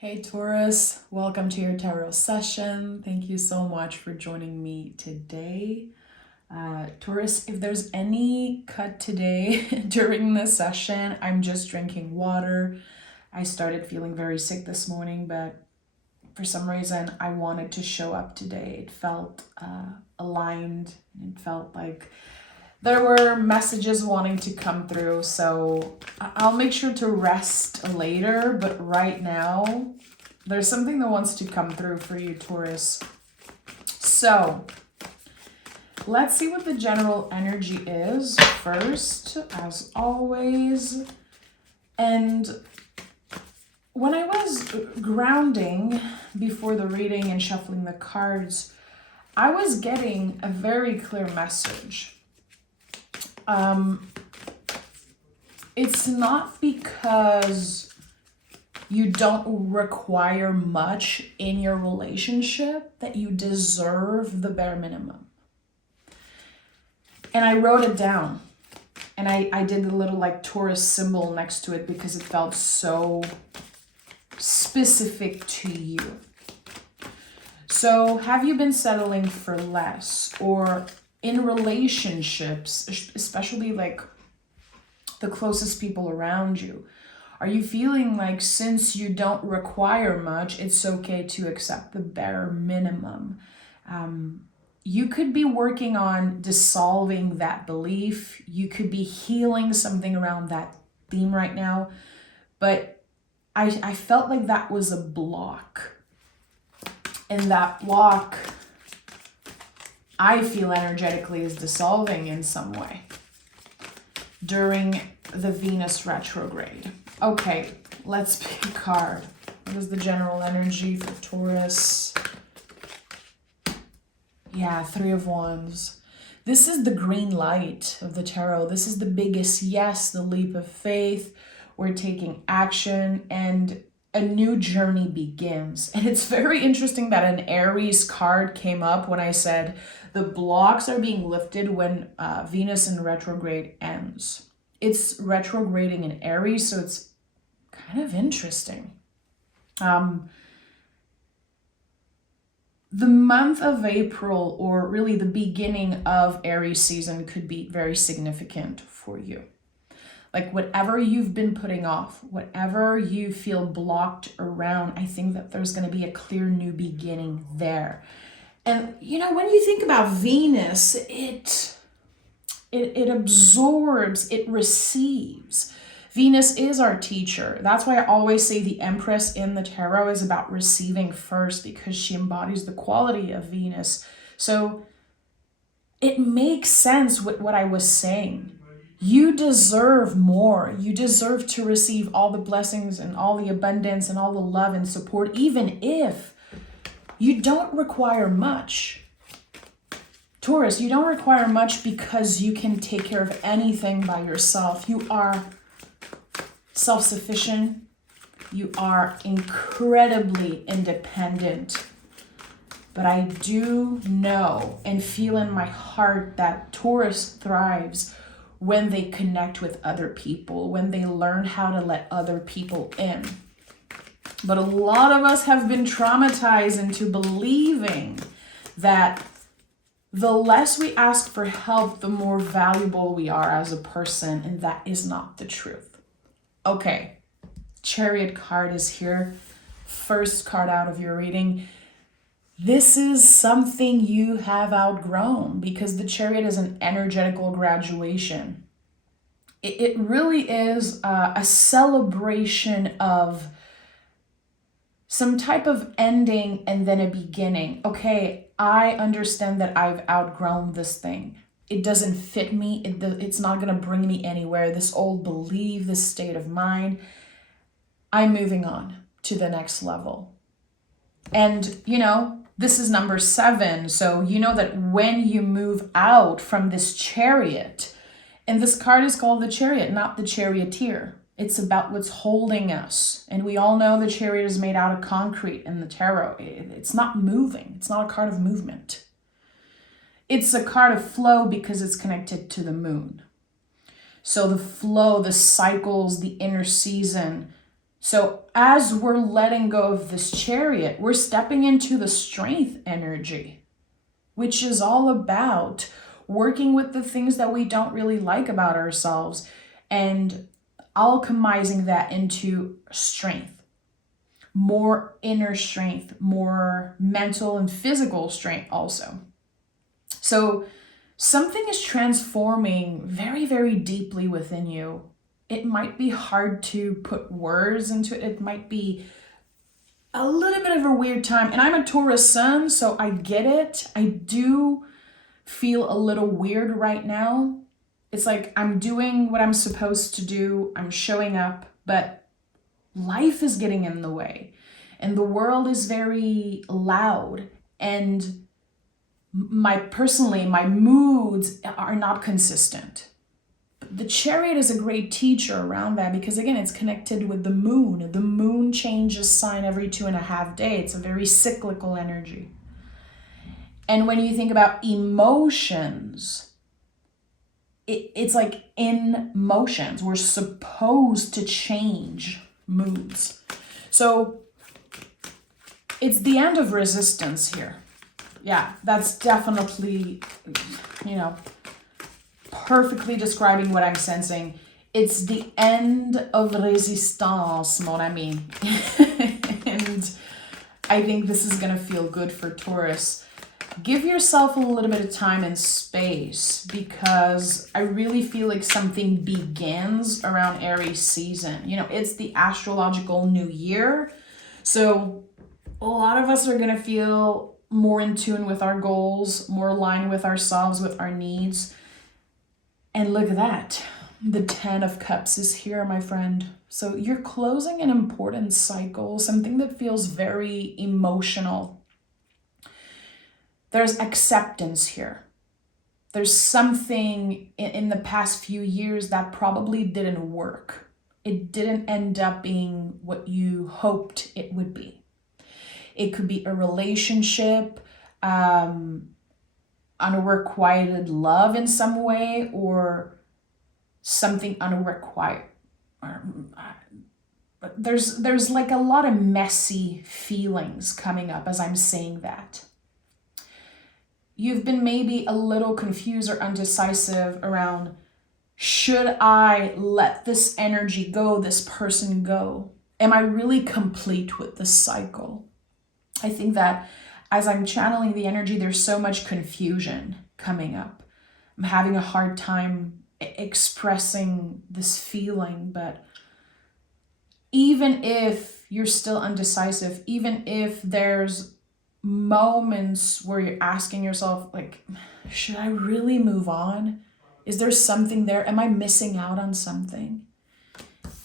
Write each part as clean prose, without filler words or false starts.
Hey Taurus, welcome to your tarot session. Thank you so much for joining me today. Taurus, if there's any cut today during this session, I'm just drinking water. I started feeling very sick this morning, but for some reason I wanted to show up today. It felt aligned. It felt like there were messages wanting to come through, so I'll make sure to rest later, but right now there's something that wants to come through for you, Taurus. So let's see what the general energy is first, as always. And when I was grounding before the reading and shuffling the cards, I was getting a very clear message. It's not because you don't require much in your relationship that you deserve the bare minimum. And I wrote it down. And I did a little like Taurus symbol next to it because it felt so specific to you. So have you been settling for less? Or in relationships, especially like the closest people around you, are you feeling like since you don't require much, it's okay to accept the bare minimum? You could be working on dissolving that belief. You could be healing something around that theme right now. But I felt like that was a block. And that block, I feel energetically, is dissolving in some way during the Venus retrograde. Okay, let's pick a card. What is the general energy for Taurus? Yeah, Three of Wands. This is the green light of the tarot. This is the biggest yes, the leap of faith. We're taking action and a new journey begins. And it's very interesting that an Aries card came up when I said the blocks are being lifted when Venus in retrograde ends. It's retrograding in Aries, so it's kind of interesting. The month of April, or really the beginning of Aries season, could be very significant for you. Like whatever you've been putting off, whatever you feel blocked around, I think that there's going to be a clear new beginning there. And, you know, when you think about Venus, it absorbs, it receives. Venus is our teacher. That's why I always say the Empress in the tarot is about receiving first, because she embodies the quality of Venus. So it makes sense with what I was saying. You deserve more. You deserve to receive all the blessings and all the abundance and all the love and support, even if you don't require much. Taurus, you don't require much because you can take care of anything by yourself. You are self-sufficient. You are incredibly independent. But I do know and feel in my heart that Taurus thrives when they connect with other people, when they learn how to let other people in. But a lot of us have been traumatized into believing that the less we ask for help, the more valuable we are as a person, and that is not the truth. Okay, Chariot card is here. First card out of your reading. This is something you have outgrown, because the Chariot is an energetical graduation. It really is a celebration of some type of ending and then a beginning. Okay, I understand that I've outgrown this thing. It doesn't fit me. It's not going to bring me anywhere. This old belief, this state of mind. I'm moving on to the next level. And, you know, this is number 7. So you know that when you move out from this Chariot, and this card is called the Chariot, not the Charioteer. It's about what's holding us. And we all know the Chariot is made out of concrete in the tarot. It's not moving. It's not a card of movement. It's a card of flow because it's connected to the moon. So the flow, the cycles, the inner season, So as we're letting go of this Chariot, we're stepping into the strength energy, which is all about working with the things that we don't really like about ourselves and alchemizing that into strength, more inner strength, more mental and physical strength also. So something is transforming very, very deeply within you. It might be hard to put words into it. It might be a little bit of a weird time. And I'm a Taurus sun, so I get it. I do feel a little weird right now. It's like I'm doing what I'm supposed to do. I'm showing up, but life is getting in the way. And the world is very loud. And my moods are not consistent. The Chariot is a great teacher around that because, again, it's connected with the moon. The moon changes sign every 2.5 days. It's a very cyclical energy. And when you think about emotions, it's like in motions. We're supposed to change moods. So it's the end of resistance here. Yeah, that's definitely, perfectly describing what I'm sensing. It's the end of resistance, mon ami. And I think this is going to feel good for Taurus. Give yourself a little bit of time and space because I really feel like something begins around Aries season. It's the astrological new year. So a lot of us are going to feel more in tune with our goals, more aligned with ourselves, with our needs. And look at that. The 10 of Cups is here, my friend. So you're closing an important cycle, something that feels very emotional. There's acceptance here. There's something in the past few years that probably didn't work. It didn't end up being what you hoped it would be. It could be a relationship, unrequited love in some way, or something unrequired. There's like a lot of messy feelings coming up as I'm saying that. You've been maybe a little confused or undecisive around, should I let this energy go, this person go? Am I really complete with this cycle? I think that as I'm channeling the energy, there's so much confusion coming up. I'm having a hard time expressing this feeling, but even if you're still undecisive, even if there's moments where you're asking yourself, like, should I really move on? Is there something there? Am I missing out on something?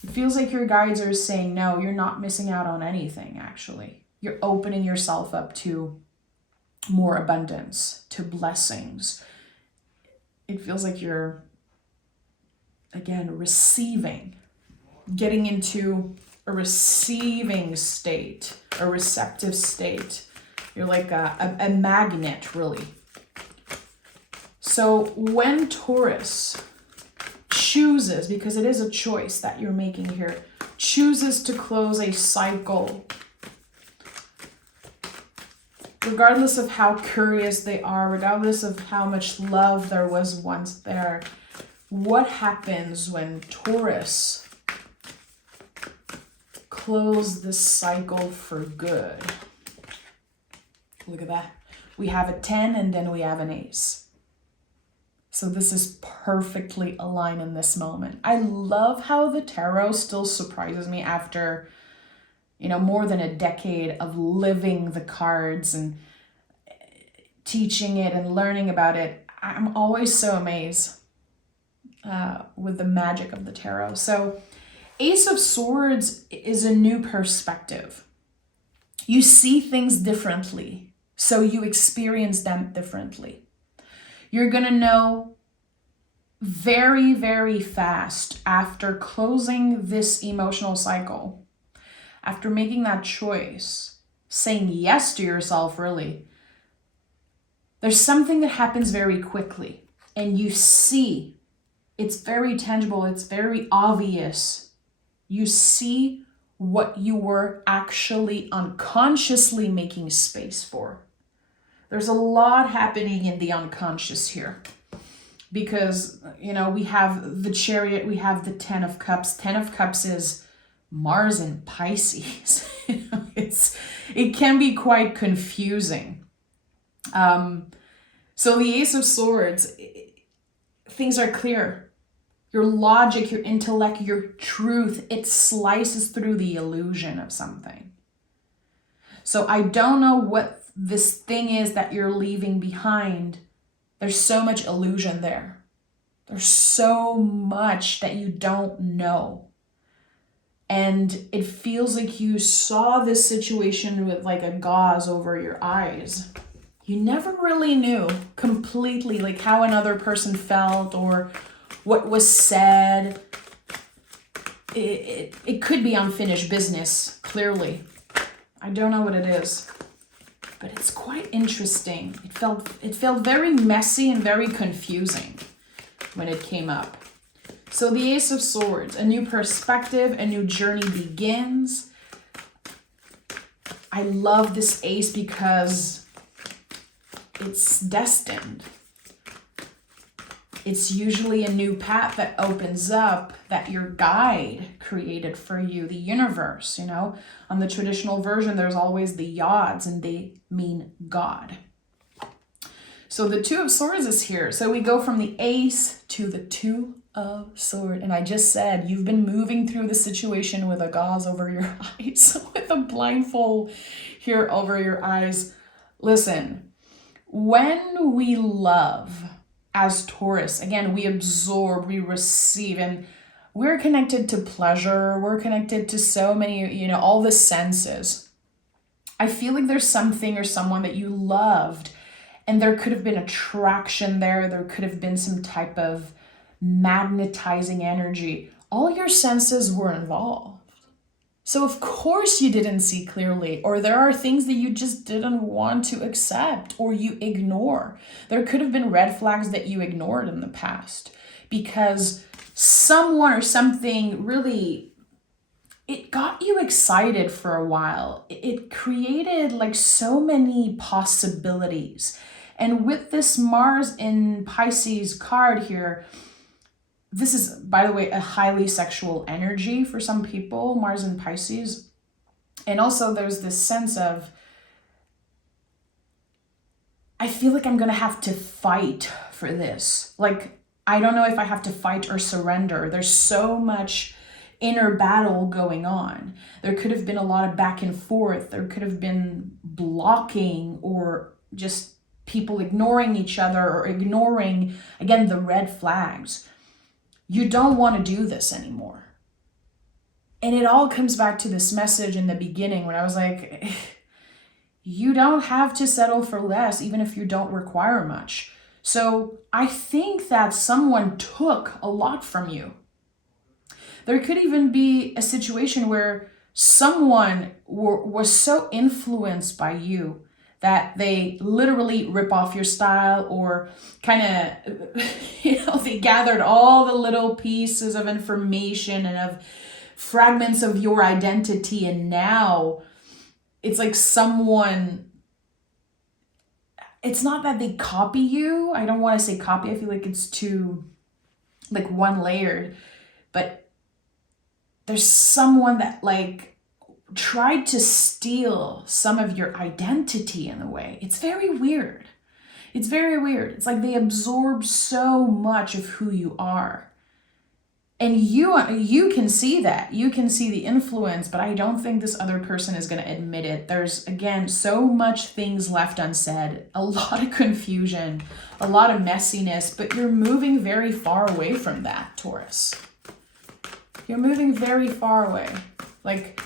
It feels like your guides are saying, no, you're not missing out on anything, actually. You're opening yourself up to more abundance, to blessings. It feels like you're, again, receiving, getting into a receiving state, a receptive state. You're like a magnet, really. So when Taurus chooses, because it is a choice that you're making here, chooses to close a cycle, regardless of how curious they are, regardless of how much love there was once there, what happens when Taurus closes this cycle for good? Look at that. We have a 10 and then we have an ace. So this is perfectly aligned in this moment. I love how the tarot still surprises me after more than a decade of living the cards and teaching it and learning about it. I'm always so amazed with the magic of the tarot. So Ace of Swords is a new perspective. You see things differently, so you experience them differently. You're going to know very, very fast after closing this emotional cycle, after making that choice, saying yes to yourself, really, there's something that happens very quickly and you see, it's very tangible, it's very obvious. You see what you were actually unconsciously making space for. There's a lot happening in the unconscious here. Because, we have the Chariot, we have the Ten of Cups. Ten of Cups is Mars in Pisces. It can be quite confusing. So the Ace of Swords, things are clear. Your logic, your intellect, your truth, it slices through the illusion of something. So I don't know what this thing is that you're leaving behind. There's so much illusion there. There's so much that you don't know. And it feels like you saw this situation with like a gauze over your eyes. You never really knew completely like how another person felt or what was said. It could be unfinished business, clearly. I don't know what it is. But it's quite interesting. It felt very messy and very confusing when it came up. So the Ace of Swords, a new perspective, a new journey begins. I love this ace because it's destined. It's usually a new path that opens up that your guide created for you, the universe, On the traditional version, there's always the yods, and they mean God. So the Two of Swords is here. So we go from the Ace to the Two of Swords. And I just said, you've been moving through the situation with a gauze over your eyes, with a blindfold here over your eyes. Listen, when we love, as Taurus, again, we absorb, we receive, and we're connected to pleasure. We're connected to so many, all the senses. I feel like there's something or someone that you loved, and there could have been attraction there. There could have been some type of magnetizing energy. All your senses were involved. So of course you didn't see clearly, or there are things that you just didn't want to accept or you ignore. There could have been red flags that you ignored in the past because someone or something really, it got you excited for a while. It created like so many possibilities. And with this Mars in Pisces card here, this is, by the way, a highly sexual energy for some people, Mars in Pisces. And also there's this sense of, I feel like I'm going to have to fight for this. Like, I don't know if I have to fight or surrender. There's so much inner battle going on. There could have been a lot of back and forth. There could have been blocking or just people ignoring each other or ignoring, again, the red flags. You don't want to do this anymore. And it all comes back to this message in the beginning when I was like, you don't have to settle for less, even if you don't require much. So I think that someone took a lot from you. There could even be a situation where someone was so influenced by you that they literally rip off your style or kind of, they gathered all the little pieces of information and of fragments of your identity. And now it's like someone, it's not that they copy you. I don't want to say copy. I feel like it's too like one layered, but there's someone that like tried to steal some of your identity in a way. It's very weird. It's very weird. It's like they absorb so much of who you are. And you can see that. You can see the influence, but I don't think this other person is going to admit it. There's, again, so much things left unsaid, a lot of confusion, a lot of messiness, but you're moving very far away from that, Taurus. You're moving very far away. Like,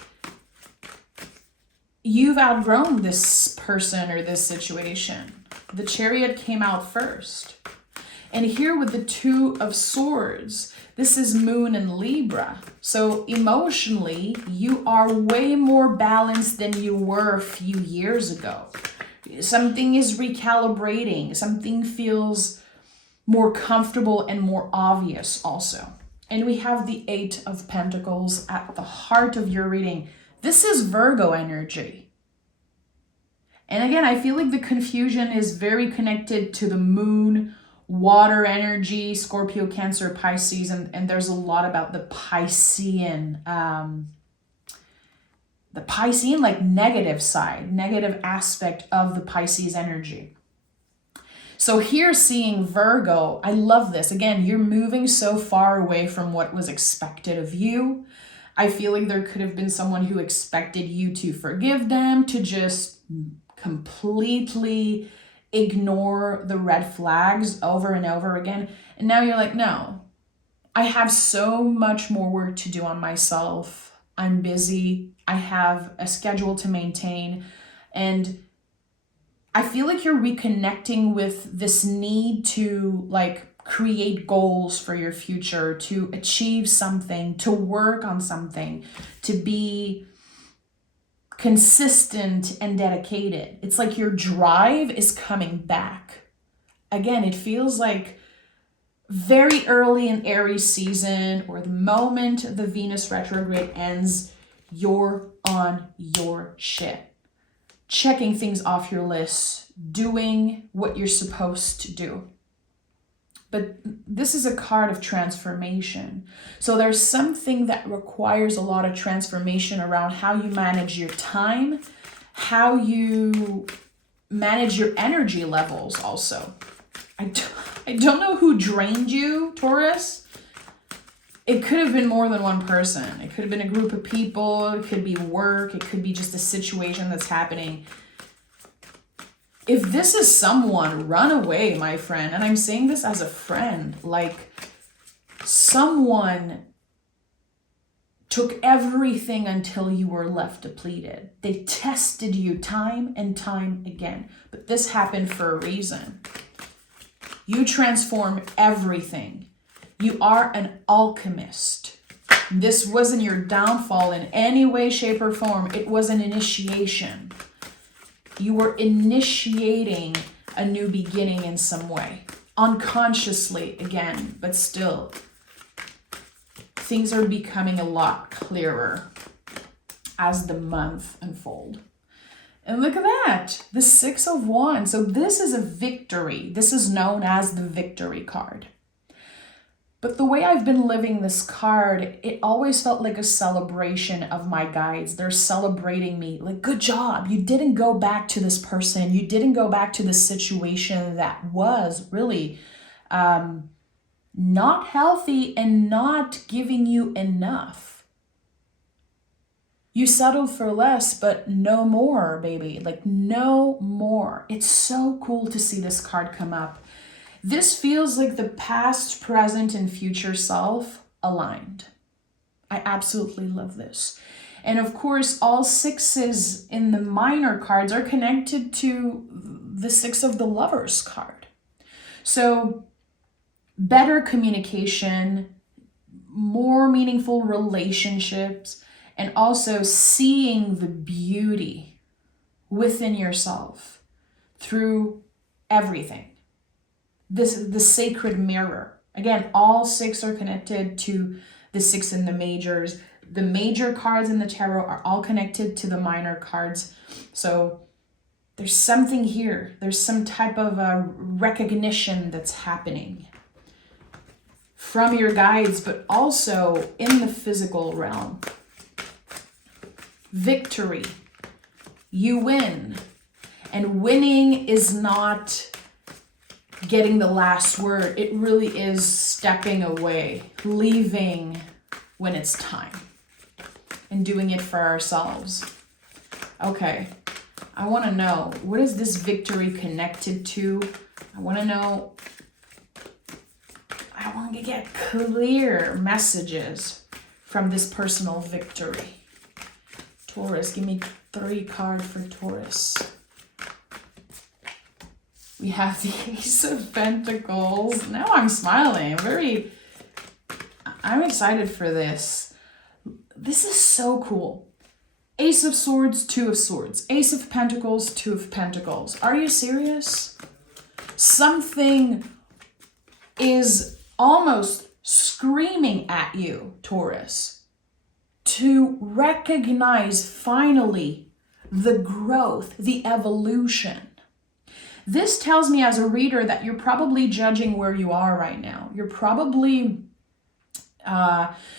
you've outgrown this person or this situation. The Chariot came out first. And here with the Two of Swords, this is Moon in Libra. So emotionally, you are way more balanced than you were a few years ago. Something is recalibrating. Something feels more comfortable and more obvious also. And we have the 8 of Pentacles at the heart of your reading. This is Virgo energy. And again, I feel like the confusion is very connected to the moon, water energy, Scorpio, Cancer, Pisces, and there's a lot about the Piscean, like negative side, negative aspect of the Pisces energy. So here seeing Virgo, I love this. Again, you're moving so far away from what was expected of you. I feel like there could have been someone who expected you to forgive them, to just completely ignore the red flags over and over again. And now you're like, no, I have so much more work to do on myself. I'm busy. I have a schedule to maintain. And I feel like you're reconnecting with this need to like create goals for your future, to achieve something, to work on something, to be consistent and dedicated. It's like your drive is coming back. Again, it feels like very early in Aries season, or the moment the Venus retrograde ends, you're on your shit. Checking things off your list, doing what you're supposed to do. But this is a card of transformation. So there's something that requires a lot of transformation around how you manage your time, how you manage your energy levels also. I don't know who drained you, Taurus. It could have been more than one person. It could have been a group of people. It could be work. It could be just a situation that's happening. If this is someone, run away, my friend. And I'm saying this as a friend. Like, someone took everything until you were left depleted. They tested you time and time again. But this happened for a reason. You transform everything. You are an alchemist. This wasn't your downfall in any way, shape, or form. It was an initiation. You were initiating a new beginning in some way. Unconsciously, again, but still. Things are becoming a lot clearer as the month unfolds. And look at that, the 6 of Wands. So this is a victory. This is known as the victory card. But the way I've been living this card, it always felt like a celebration of my guides. They're celebrating me. Like, good job. You didn't go back to this person. You didn't go back to the situation that was really not healthy and not giving you enough. You settled for less, but no more, baby. Like, no more. It's so cool to see this card come up. This feels like the past, present, and future self aligned. I absolutely love this. And of course, all 6s in the minor cards are connected to the 6 of the Lovers card. So better communication, more meaningful relationships, and also seeing the beauty within yourself through everything. This is the sacred mirror. Again, all 6 are connected to the 6 in the majors. The major cards in the tarot are all connected to the minor cards. So there's something here. There's some type of recognition that's happening from your guides, but also in the physical realm. Victory. You win. And winning is not getting the last word. It really is stepping away, leaving when it's time, and doing it for ourselves. Okay, I want to know, what is this victory connected to? I want to know, I want to get clear messages from this personal victory. Taurus, give me 3 cards for Taurus. We have the Ace of Pentacles. Now I'm smiling. I'm excited for this. This is so cool. Ace of Swords, 2 of Swords. Ace of Pentacles, 2 of Pentacles. Are you serious? Something is almost screaming at you, Taurus, to recognize finally the growth, the evolution. This tells me as a reader that you're probably judging where you are right now. You're probably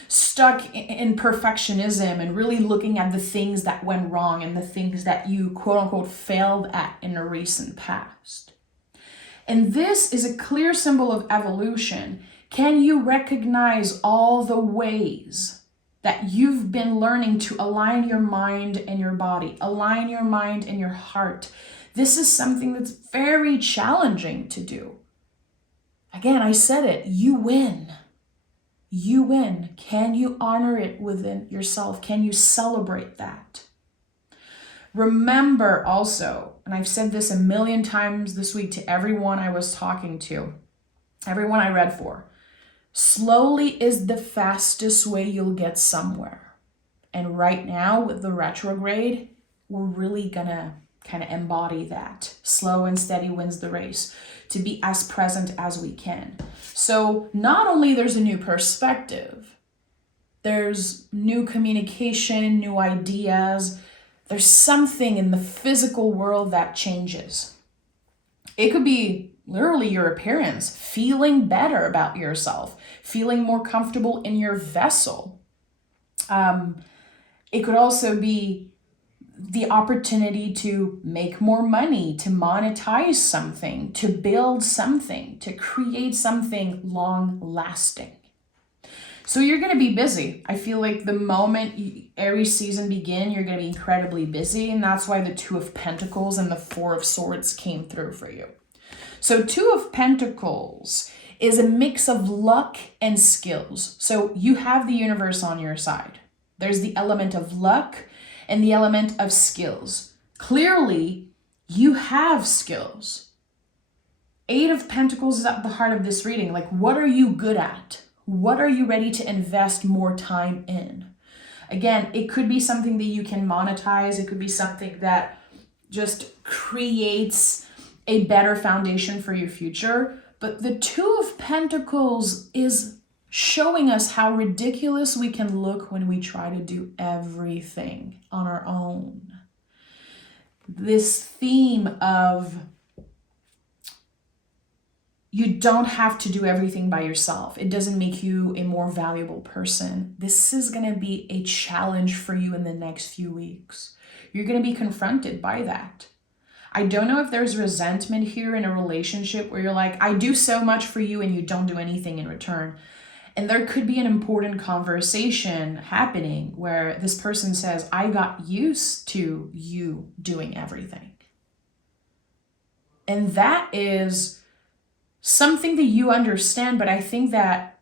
stuck in perfectionism and really looking at the things that went wrong and the things that you quote unquote failed at in a recent past. And this is a clear symbol of evolution. Can you recognize all the ways that you've been learning to align your mind and your body, align your mind and your heart? This is something that's very challenging to do. Again, I said it, you win. You win. Can you honor it within yourself? Can you celebrate that? Remember also, and I've said this a million times this week to everyone I was talking to, everyone I read for, slowly is the fastest way you'll get somewhere. And right now with the retrograde, we're really gonna kind of embody that. Slow and steady wins the race, to be as present as we can. So not only there's a new perspective, there's new communication, new ideas, there's something in the physical world that changes. It could be literally your appearance, feeling better about yourself, feeling more comfortable in your vessel. It could also be the opportunity to make more money, to monetize something, to build something, to create something long lasting. So you're going to be busy. I feel like the moment Aries season begin, you're going to be incredibly busy. And that's why the Two of Pentacles and the Four of Swords came through for you. So Two of Pentacles is a mix of luck and skills. So you have the universe on your side. There's the element of luck and the element of skills. Clearly, you have skills. Eight of Pentacles is at the heart of this reading. Like, what are you good at? What are you ready to invest more time in? Again, it could be something that you can monetize. It could be something that just creates a better foundation for your future. But the Two of Pentacles is showing us how ridiculous we can look when we try to do everything on our own. This theme of you don't have to do everything by yourself. It doesn't make you a more valuable person. This is going to be a challenge for you in the next few weeks. You're going to be confronted by that. I don't know if there's resentment here in a relationship where you're like, I do so much for you and you don't do anything in return. And there could be an important conversation happening where this person says, I got used to you doing everything. And that is something that you understand, but I think that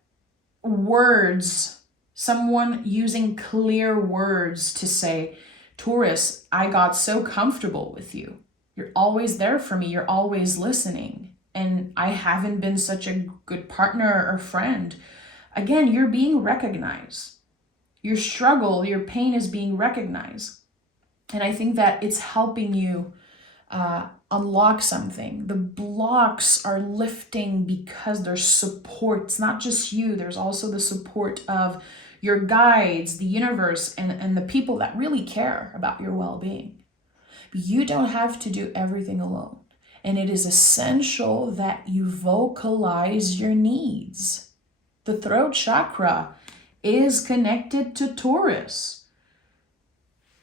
words, someone using clear words to say, Taurus, I got so comfortable with you. You're always there for me. You're always listening. And I haven't been such a good partner or friend. Again, you're being recognized. Your struggle, your pain is being recognized. And I think that it's helping you unlock something. The blocks are lifting because there's support. It's not just you. There's also the support of your guides, the universe, and the people that really care about your well-being. But you don't have to do everything alone. And it is essential that you vocalize your needs. The throat chakra is connected to Taurus.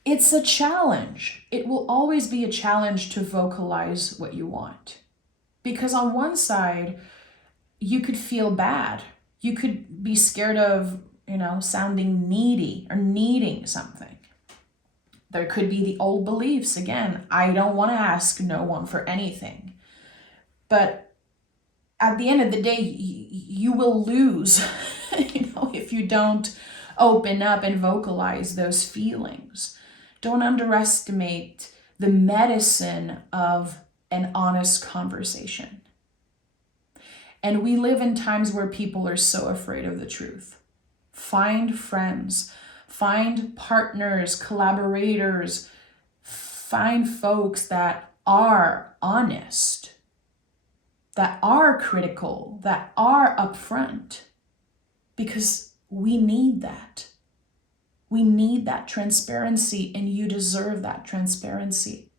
It's a challenge. It will always be a challenge to vocalize what you want. Because on one side, you could feel bad. You could be scared of, sounding needy or needing something. There could be the old beliefs. Again, I don't want to ask no one for anything. But at the end of the day, you will lose, if you don't open up and vocalize those feelings. Don't underestimate the medicine of an honest conversation. And we live in times where people are so afraid of the truth. Find friends, find partners, collaborators, find folks that are honest, that are critical, that are upfront. because we need that. We need that transparency, and you deserve that transparency.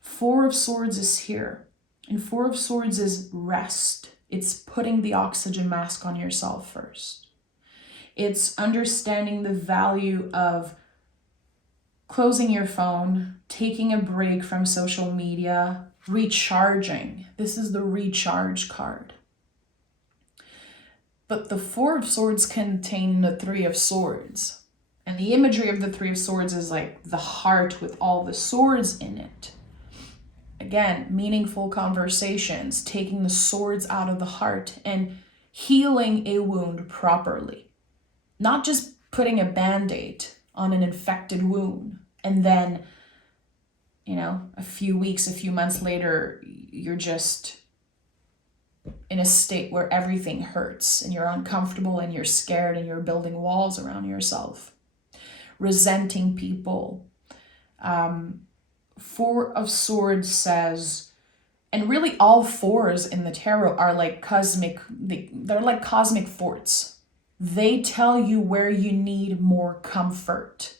Four of Swords is here, and Four of Swords is rest. It's putting the oxygen mask on yourself first. It's understanding the value of closing your phone, taking a break from social media, recharging. This is the recharge card. But the Four of Swords contain the Three of Swords. And the imagery of the Three of Swords is like the heart with all the swords in it. Again, meaningful conversations, taking the swords out of the heart and healing a wound properly. Not just putting a band-aid on an infected wound and then, a few weeks, a few months later, you're just in a state where everything hurts and you're uncomfortable and you're scared and you're building walls around yourself, resenting people. Four of Swords says, and really all fours in the tarot are like they're like cosmic forts. They tell you where you need more comfort.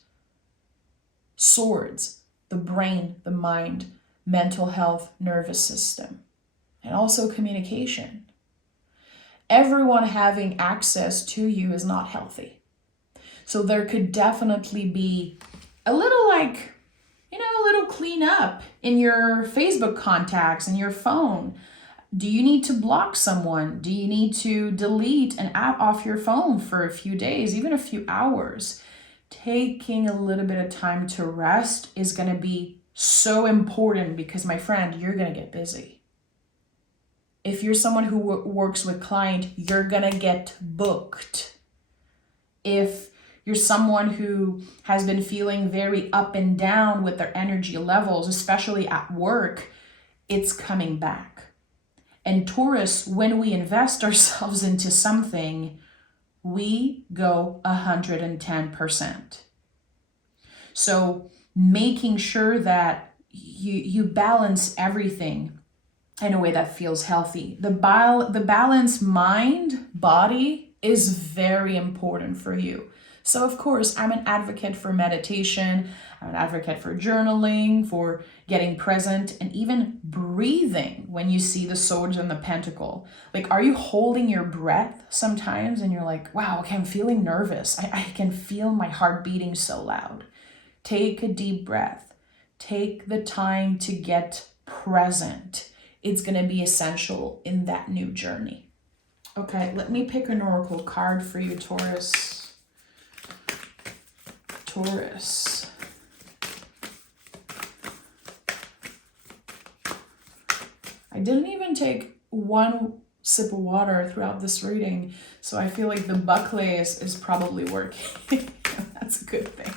Swords, the brain, the mind, mental health, nervous system, and also communication. Everyone having access to you is not healthy. So there could definitely be a little a little cleanup in your Facebook contacts and your phone. Do you need to block someone? Do you need to delete an app off your phone for a few days, even a few hours? Taking a little bit of time to rest is going to be so important because, my friend, you're going to get busy. If you're someone who works with client, you're going to get booked. If you're someone who has been feeling very up and down with their energy levels, especially at work, it's coming back. And Taurus, when we invest ourselves into something, we go 110%. So making sure that you balance everything in a way that feels healthy. The balanced mind, body is very important for you. So of course, I'm an advocate for meditation. I'm an advocate for journaling, for getting present, and even breathing when you see the swords and the pentacle. Like, are you holding your breath sometimes and you're like, wow, okay, I'm feeling nervous. I can feel my heart beating so loud. Take a deep breath. Take the time to get present. It's going to be essential in that new journey. Okay, let me pick an oracle card for you, Taurus. Taurus. I didn't even take one sip of water throughout this reading, so I feel like the buckley is probably working. That's a good thing.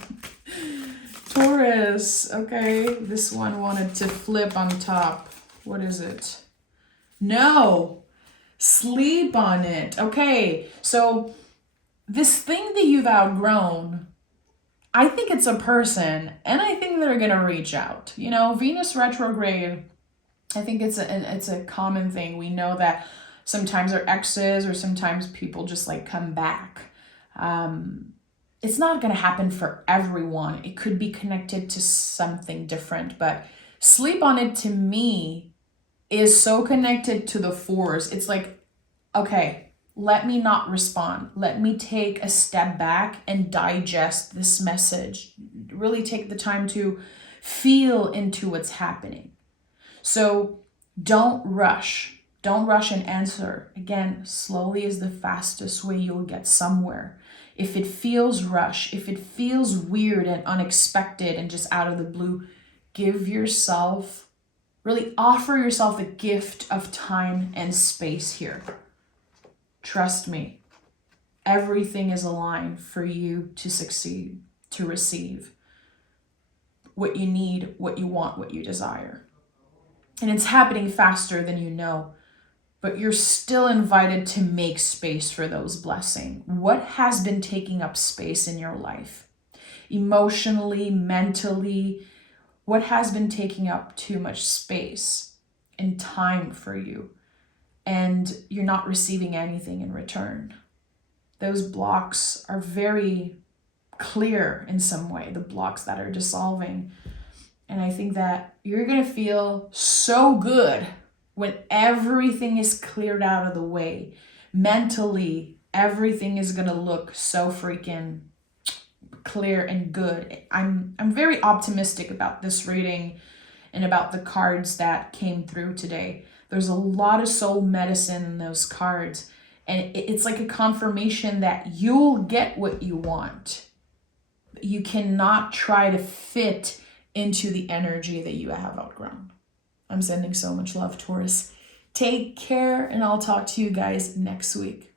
Taurus, okay, this one wanted to flip on top. What is it? No, sleep on it. Okay, so this thing that you've outgrown, I think it's a person, and I think they're gonna reach out. Venus retrograde, I think it's a common thing. We know that sometimes they're exes or sometimes people just come back. It's not gonna happen for everyone. It could be connected to something different, but sleep on it to me is so connected to the fours. It's like, okay, let me not respond. Let me take a step back and digest this message. Really take the time to feel into what's happening. So don't rush. Don't rush and answer. Again, slowly is the fastest way you'll get somewhere. If it feels rush, if it feels weird and unexpected and just out of the blue, really offer yourself the gift of time and space here. Trust me, everything is aligned for you to succeed, to receive what you need, what you want, what you desire. And it's happening faster than you know, but you're still invited to make space for those blessings. What has been taking up space in your life? Emotionally, mentally, what has been taking up too much space and time for you? And you're not receiving anything in return. those blocks are very clear in some way, the blocks that are dissolving. And I think that you're going to feel so good when everything is cleared out of the way. Mentally, everything is going to look so freaking clear and good. I'm very optimistic about this reading and about the cards that came through today. There's a lot of soul medicine in those cards. And it's like a confirmation that you'll get what you want. You cannot try to fit into the energy that you have outgrown. I'm sending so much love, Taurus. Take care, and I'll talk to you guys next week.